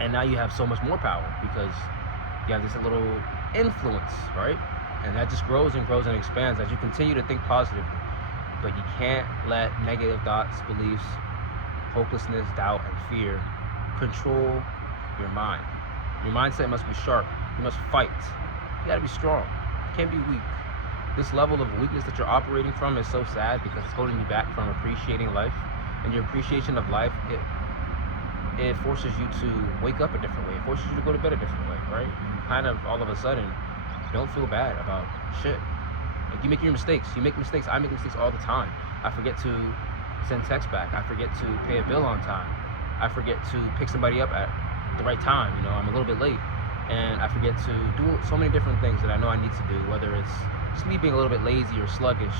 And now you have so much more power because you have this little influence, right? And that just grows and grows and expands as you continue to think positively. But you can't let negative thoughts, beliefs, hopelessness, doubt, and fear control your mind. Your mindset must be sharp. You must fight. You gotta be strong. You can't be weak. This level of weakness that you're operating from is so sad because it's holding you back from appreciating life. And your appreciation of life, it forces you to wake up a different way. It forces you to go to bed a different way, right? Kind of all of a sudden, don't feel bad about shit. Like, you make your mistakes. You make mistakes. I make mistakes all the time. I forget to send text back. I forget to pay a bill on time. I forget to pick somebody up at the right time. I'm a little bit late. And I forget to do so many different things that I know I need to do, whether it's sleeping a little bit lazy or sluggish.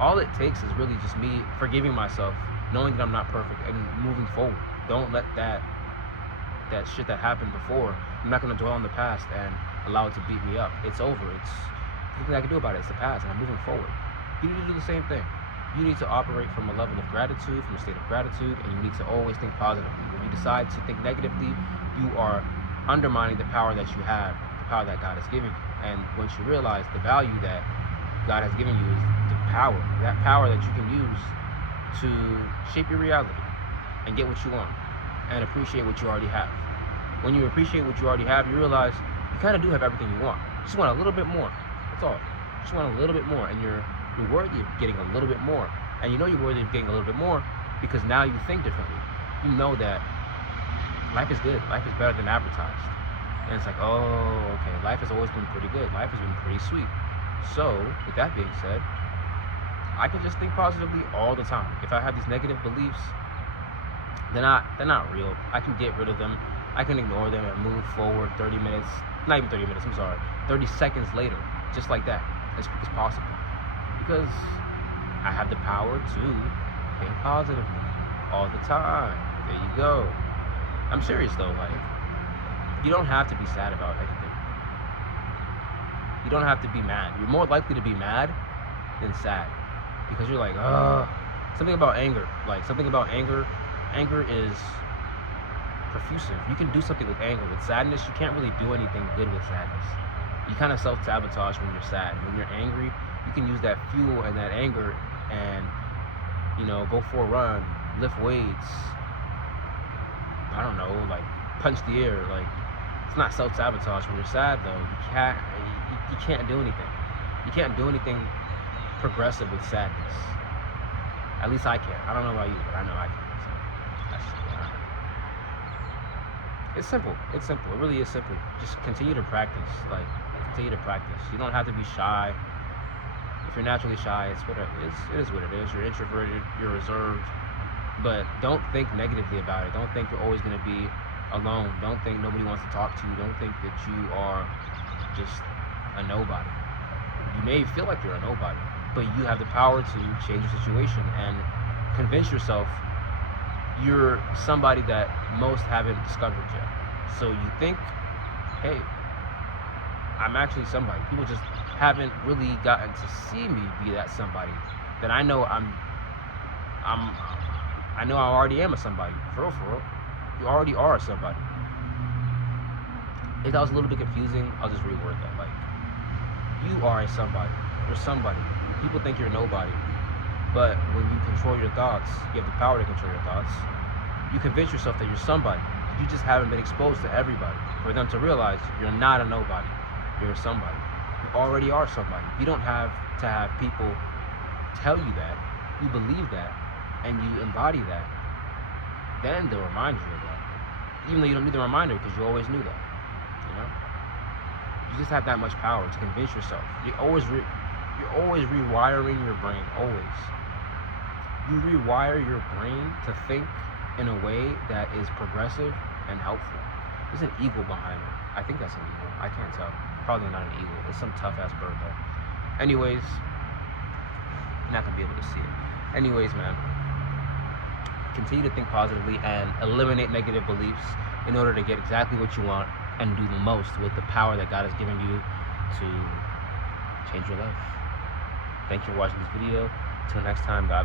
All it takes is really just me forgiving myself, knowing that I'm not perfect, and moving forward. Don't let that shit that happened before, I'm not going to dwell on the past and allow it to beat me up. It's over. It's nothing I can do about it. It's the past, and I'm moving forward. You need to do the same thing. You need to operate from a level of gratitude, from a state of gratitude, and you need to always think positively. When you decide to think negatively, you are undermining the power that you have, the power that God has given you. And once you realize the value that God has given you is the power, that power that you can use to shape your reality and get what you want and appreciate what you already have. When you appreciate what you already have, you realize you kind of do have everything you want. You just want a little bit more. That's all. You just want a little bit more, and you're worthy of getting a little bit more. And you know you're worthy of getting a little bit more because now you think differently. You know that life is good. Life is better than advertised. And it's like, oh, okay, life has always been pretty good. Life has been pretty sweet. So, with that being said, I can just think positively all the time. If I have these negative beliefs, they're not real. I can get rid of them. I can ignore them and move forward 30 minutes, not even 30 minutes, I'm sorry, 30 seconds later, just like that, as quick as possible. Because I have the power to think positively all the time. There you go. I'm serious though, like, you don't have to be sad about anything. You don't have to be mad. You're more likely to be mad than sad. Because you're like, something about anger. Anger is profusive. You can do something with anger. With sadness, you can't really do anything good with sadness. You kind of self-sabotage when you're sad. When you're angry, you can use that fuel and that anger and, go for a run, lift weights, I don't know, like punch the air. Like, it's not self-sabotage. When you're sad though, you can't do anything. You can't do anything progressive with sadness. At least I can. I don't know about you, but I know I can. So that's just what I know. It's simple. It's simple. It really is simple. Just continue to practice. Continue to practice. You don't have to be shy. If you're naturally shy, it's what it is. It is what it is. You're introverted. You're reserved. But don't think negatively about it. Don't think you're always going to be alone. Don't think nobody wants to talk to you. Don't think that you are just a nobody. You may feel like you're a nobody, but you have the power to change your situation and convince yourself you're somebody that most haven't discovered yet. So you think, hey, I'm actually somebody. People just haven't really gotten to see me be that somebody. That I know I already am a somebody. For real. You already are a somebody. If that was a little bit confusing, I'll just reword that. Like, you are a somebody. You're somebody. People think you're nobody. But when you control your thoughts, you have the power to control your thoughts. You convince yourself that you're somebody. You just haven't been exposed to everybody for them to realize you're not a nobody. You're a somebody. You already are somebody. You don't have to have people tell you that. You believe that, and you embody that. Then they'll remind you of that. Even though you don't need the reminder because you always knew that. You just have that much power to convince yourself. You're always rewiring your brain. Always. You rewire your brain to think in a way that is progressive and helpful. There's an eagle behind it. I think that's an eagle. I can't tell. Probably not an eagle. It's some tough ass bird though. Anyways, you're not gonna be able to see it. Anyways, man, continue to think positively and eliminate negative beliefs in order to get exactly what you want and do the most with the power that God has given you to change your life. Thank you for watching this video. Until next time, God.